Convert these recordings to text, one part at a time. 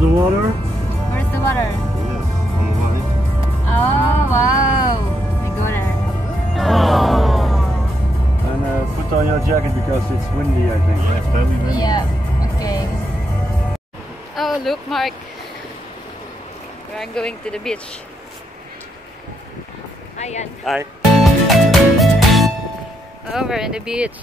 the water? Where's the water? Yes, on the right. Oh, wow. We go there. And put on your jacket because it's windy, I think. Yeah, it's very windy. Yeah, okay. Oh, look, Mark. We are going to the beach. Ayan. Hi. Oh, we're in the beach.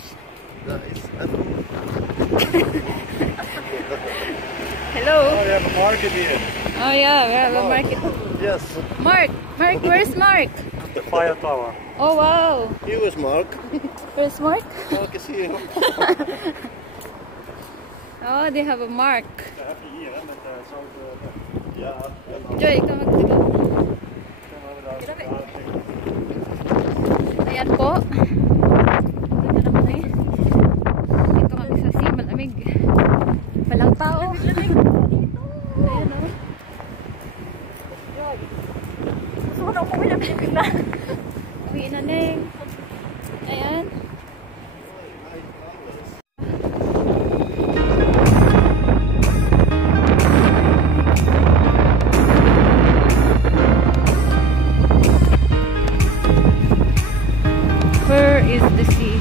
Hello. Oh, we have a market here. Oh yeah, we have a market. Yes. Mark, where's Mark? The fire tower. Oh wow. Here is Mark. Where's Mark? Mark is here. Oh, they have a mark. Ja. Joy, ikaw magtigaw. Grabe. Ayan po. Ganda naman eh. Dito kami sa sea, malamig. Walang tao. Ayan o. Gusto ko na umuwi na Pilipina. Uwi na Neng. Ayan. Where is the sea?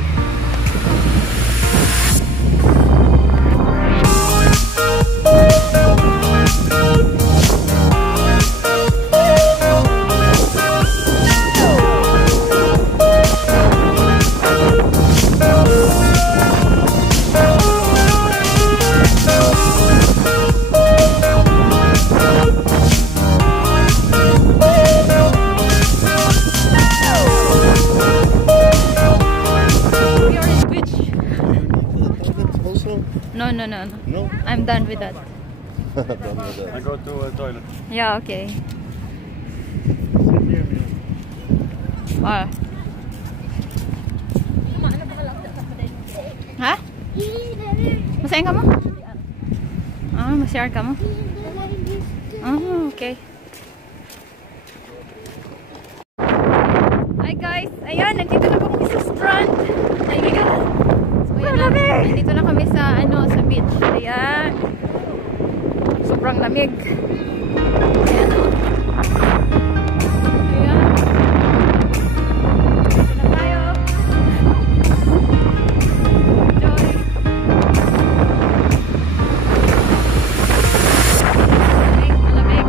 No. I'm done with that. Done with that. I go to the toilet. Yeah, okay. Ah. Ha? Masayin ka mo? Ah, masayar ka mo? Oh, okay. Hi guys! Ayan, nandito na po kami sa strand. Ay my God! Nandito na kami sa sa beach. Ayan. Sobrang lamig. Ayan o. Ayan. Dito na tayo. Enjoy. Malamig.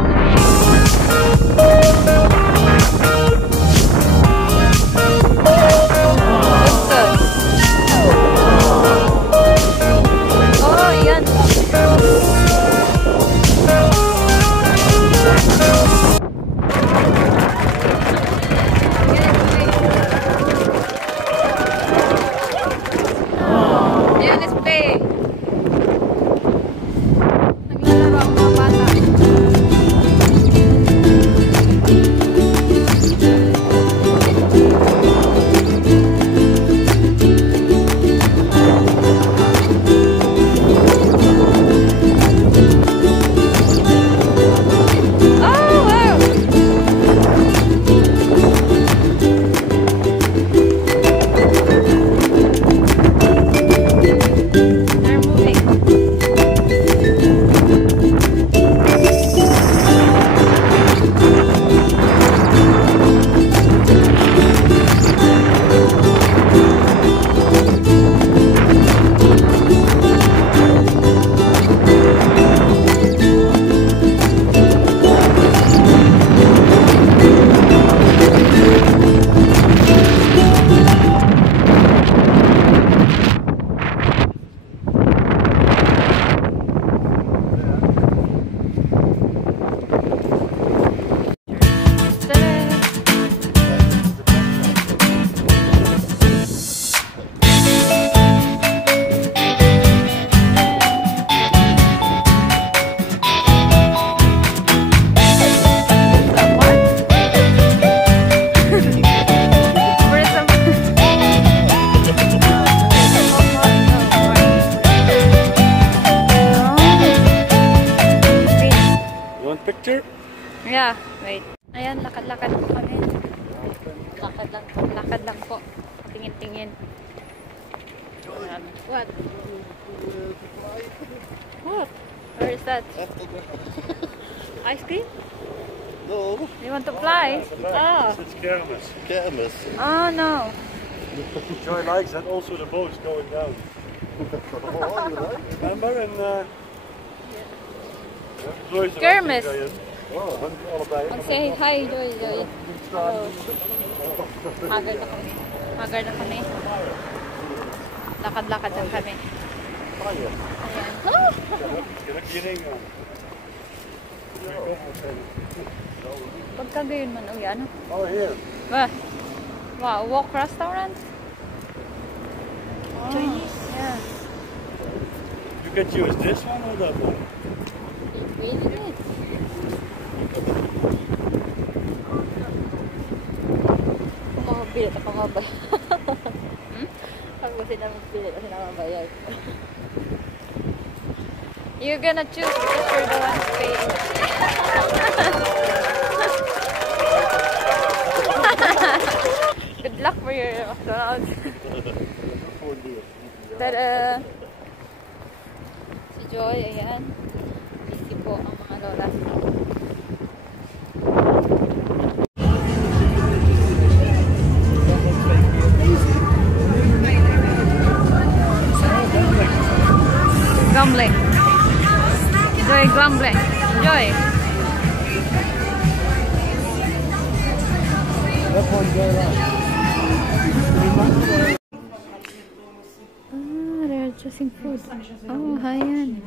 Picture? Yeah, wait. Ayan, lakad-lakad po kami. Lakad lang po. Tingin-tingin. What? What? Where is that? Ice cream? No. You want to fly? Oh. It's kermis. Kermis. Oh no. Joy likes that. Also the boat's going down. Oh, you like? Remember in Joy's er Kermis. ook in. Oh, allebei. Mag-say hi, Joy. Joy. Hello. Haggard na kami. Haggard na kami. Lakad-lakad lang kami. Ayan. Oh! Kijk hierheen gaan. Pagka gayon man, uy, ano? Oh, here. Ba? Wow, walk restaurant? Oh, Chinese? Yeah. You can choose this one or that one. Really good. Kumakapilit ako mabay. Ako kasi namin pilit kasi namabayag. You're gonna choose because you're the one paying. Good luck for your McDonald's. Tada! Si Joy, ayan. Busy po ang mga lolas. Grumbling. Joy grumbling. Joy. That one go around. Ah, they're choosing food. Oh, ayan.